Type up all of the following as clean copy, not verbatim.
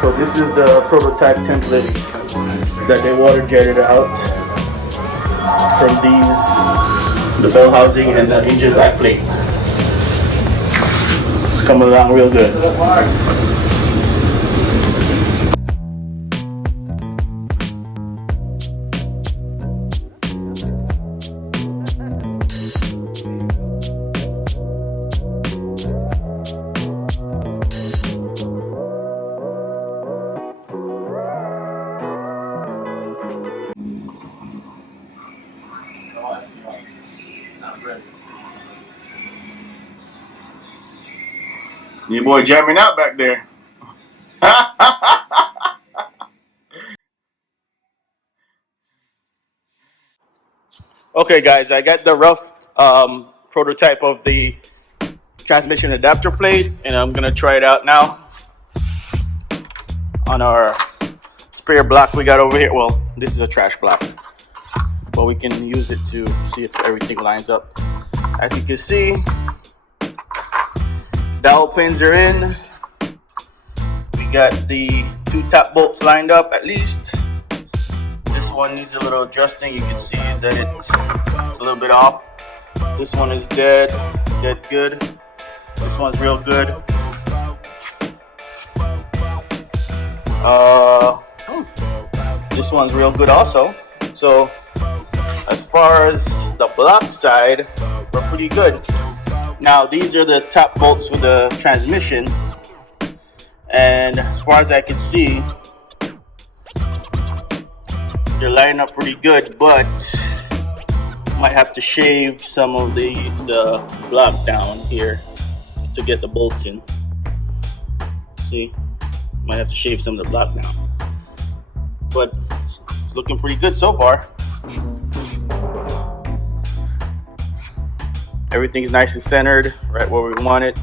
So this is the prototype template that they water jetted out from the bell housing and the engine back plate. It's coming along real good. Your boy jamming out back there. Okay guys, I got the rough prototype of the transmission adapter plate, and I'm gonna try it out now on our spare block we got over here. Well, this is a trash block, but we can use it to see if everything lines up. As you can see, dowel pins are in. We got the 2 top bolts lined up at least. This one needs a little adjusting. You can see that it's a little bit off. This one is dead good. This one's real good. This one's real good also. So as far as the block side, we're pretty good. Now these are the top bolts for the transmission, and as far as I can see, they're lining up pretty good, but might have to shave some of the block down here to get the bolts in. See, might have to shave some of the block down, but it's looking pretty good so far. Everything's nice and centered, right where we want it.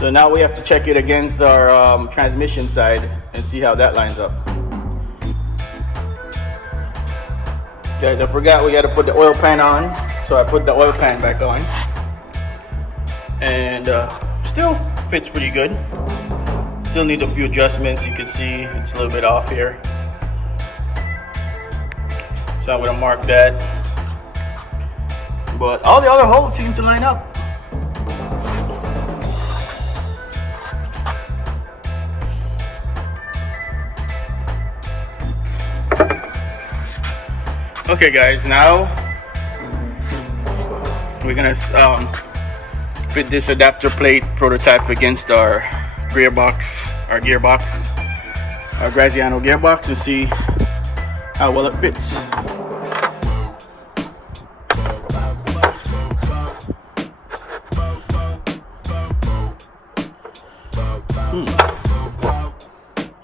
So now we have to check it against our transmission side and see how that lines up. Guys, I forgot we got to put the oil pan on, so I put the oil pan back on, and still fits pretty good. Still needs a few adjustments. You can see it's a little bit off here, so I'm gonna mark that. But all the other holes seem to line up. Okay guys, now we're gonna fit this adapter plate prototype against our gearbox, our Graziano gearbox, and see how well it fits.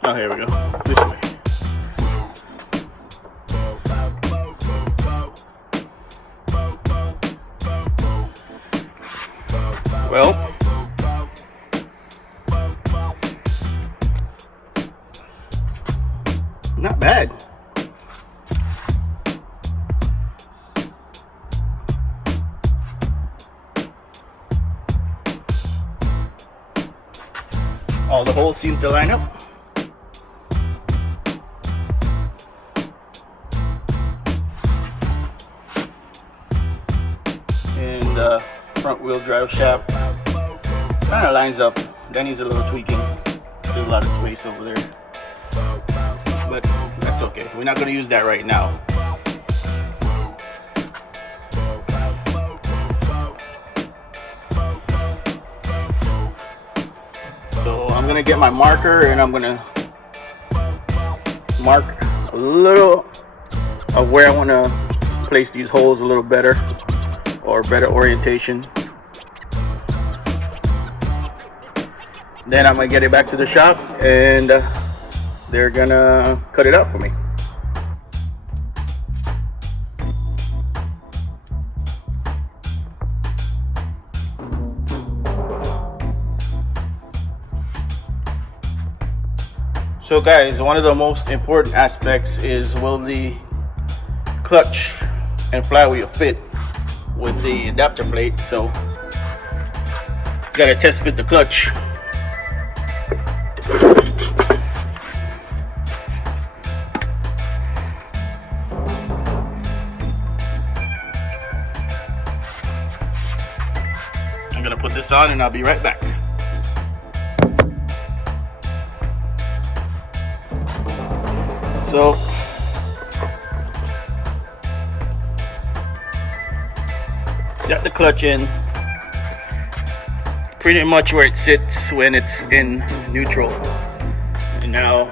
Oh, here we go. This way. Well, not bad. All the holes seem to line up. And the front wheel drive shaft kind of lines up. That needs a little tweaking. There's a lot of space over there, but that's okay. We're not going to use that right now. So I'm going to get my marker, and I'm going to mark a little of where I want to place these holes a little better, or better orientation. Then I'm gonna get it back to the shop, and they're gonna cut it out for me. So guys, one of the most important aspects is, will the clutch and flywheel fit with the adapter plate? So gotta test fit the clutch. I'm gonna put this on and I'll be right back. So got the clutch in pretty much where it sits when it's in neutral. And now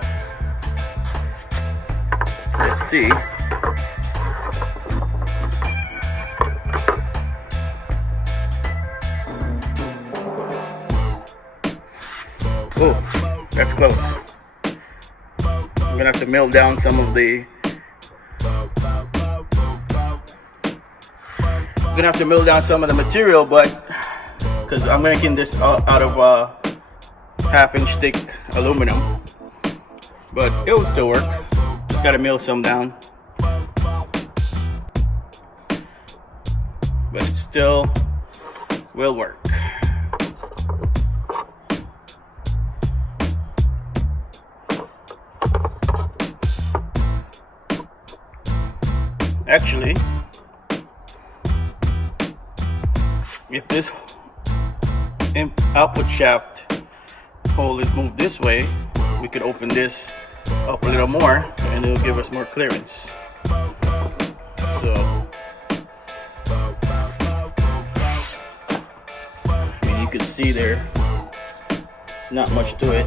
let's see. Oh, that's close. I'm gonna have to mill down some of the material, but because I'm making this out of 1/2-inch thick aluminum, but it will still work. Just gotta mill some down, but it still will work. Actually, if this output shaft hole is moved this way, we could open this up a little more and it'll give us more clearance. So, and you can see there, not much to it.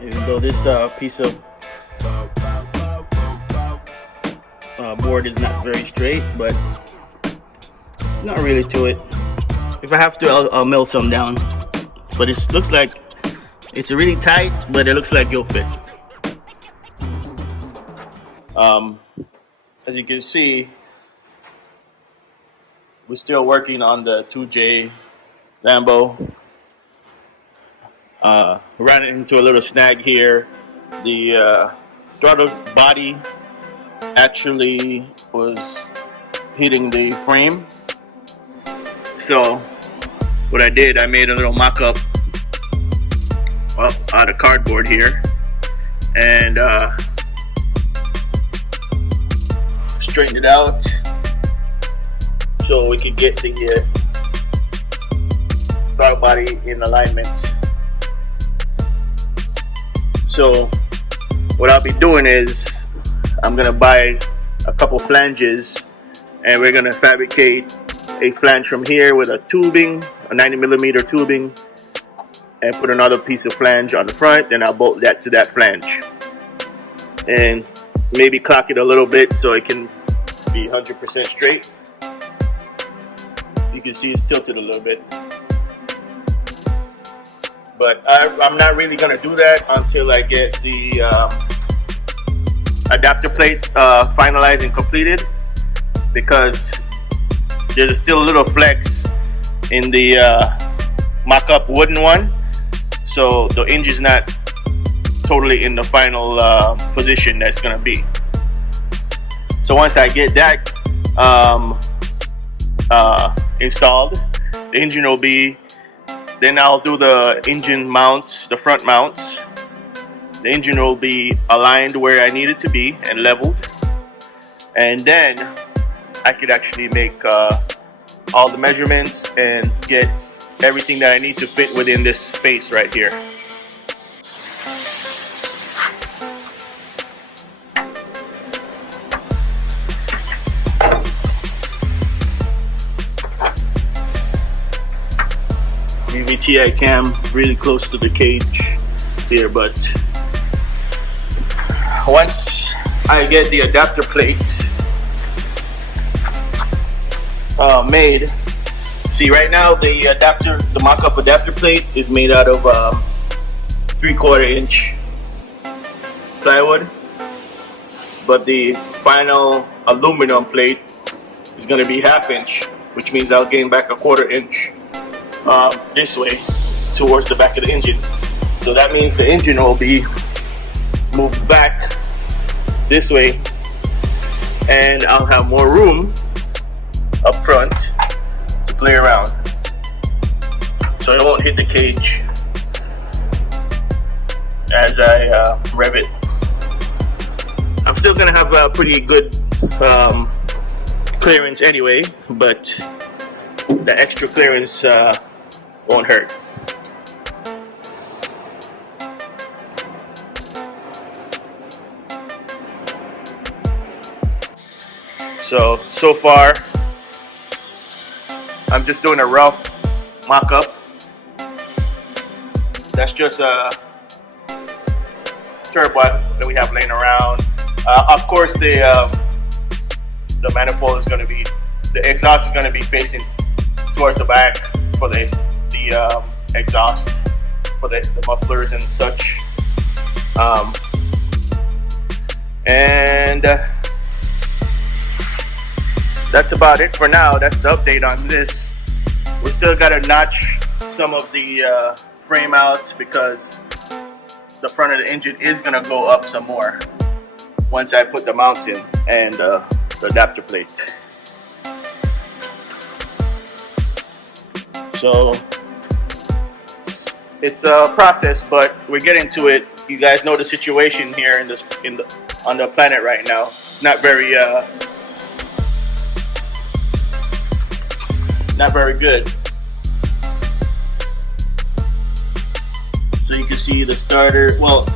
Even though this piece of board is not very straight, but not really to it. If I have to, I'll mill some down, but it looks like it's really tight, but it looks like it'll fit. As you can see, we're still working on the 2J Lambo. Ran into a little snag here. The throttle body actually was hitting the frame. So what I did, I made a little mock-up out of cardboard here and straightened it out so we could get the throttle body in alignment. So what I'll be doing is I'm gonna buy a couple flanges and we're gonna fabricate a flange from here with a tubing, a 90mm tubing, and put another piece of flange on the front, and I'll bolt that to that flange and maybe clock it a little bit so it can be 100% straight. You can see it's tilted a little bit, but I'm not really gonna do that until I get the adapter plate finalized and completed, because there's still a little flex in the mock-up wooden one, so the engine's not totally in the final position that's gonna be. So once I get that installed, the engine will be, then I'll do the engine mounts, the front mounts. The engine will be aligned where I need it to be and leveled, and then I could actually make all the measurements and get everything that I need to fit within this space right here. VTI cam really close to the cage here, but once I get the adapter plates made, see right now the mock-up adapter plate is made out of 3/4 inch plywood, but the final aluminum plate is going to be 1/2 inch, which means I'll gain back a 1/4 inch this way towards the back of the engine. So that means the engine will be moved back this way, and I'll have more room up front to play around. so it won't hit the cage as I rev it. I'm still gonna have a pretty good clearance anyway, but the extra clearance won't hurt. So far, I'm just doing a rough mock-up. That's just a turbo that we have laying around. Of course, the manifold is going to be, the exhaust is going to be facing towards the back for the exhaust, for the mufflers and such. And that's about it for now. That's the update on this. We still got to notch some of the frame out because the front of the engine is going to go up some more once I put the mounts in and the adapter plate. So it's a process, but we're getting to it. You guys know the situation here on the planet right now. It's not very good. So you can see the starter. Well,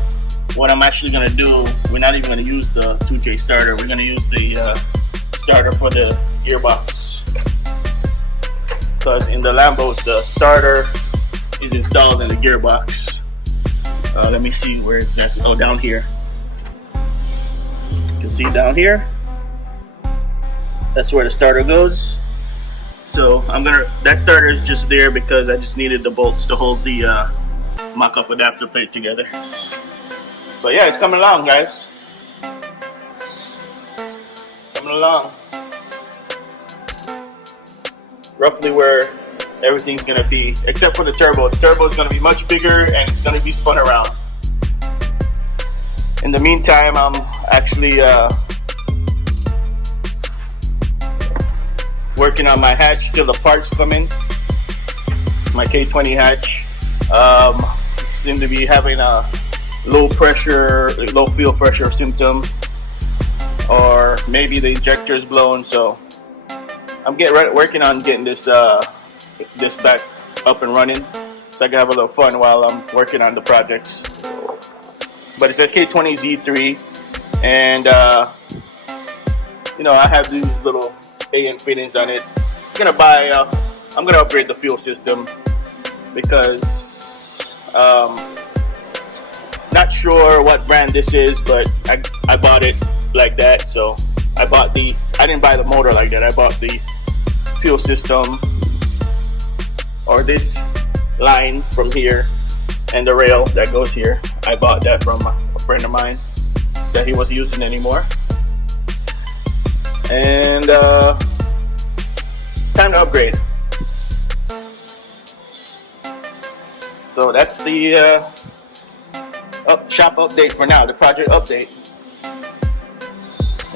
what I'm actually going to do, we're not even going to use the 2J starter. We're going to use the starter for the gearbox. Because in the Lambos, the starter is installed in the gearbox. Let me see where exactly. Oh, down here. You can see down here. That's where the starter goes. So that starter is just there because I just needed the bolts to hold the mock-up adapter plate together. But yeah, it's coming along, guys. Coming along. Roughly where everything's gonna be, except for the turbo. The turbo is gonna be much bigger and it's gonna be spun around. In the meantime, I'm actually working on my hatch till the parts come in. My K20 hatch seemed to be having a low fuel pressure symptom, or maybe the injector is blown. So I'm working on getting this back up and running, so I can have a little fun while I'm working on the projects. But it's a K20 Z3, and you know, I have these little AN fittings on it. I'm gonna upgrade the fuel system because not sure what brand this is, but I bought it like that. So I didn't buy the motor like that. I bought the fuel system, or this line from here, and the rail that goes here. I bought that from a friend of mine that he wasn't using anymore. And it's time to upgrade. So that's the shop update for now, the project update.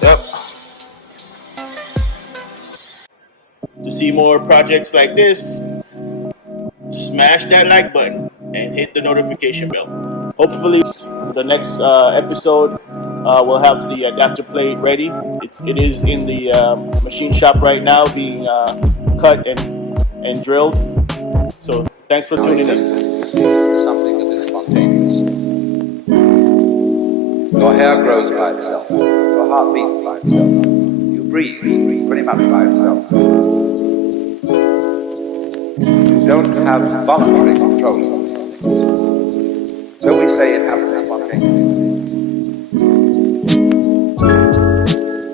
Yep. To see more projects like this, smash that like button and hit the notification bell. Hopefully the next episode we'll have the adapter plate ready. It is in the machine shop right now, being cut and drilled. So thanks for tuning in. Something that is spontaneous. Your hair grows by itself. Your heart beats by itself. You breathe pretty much by itself. You don't have voluntary control of these things. So we say it happens.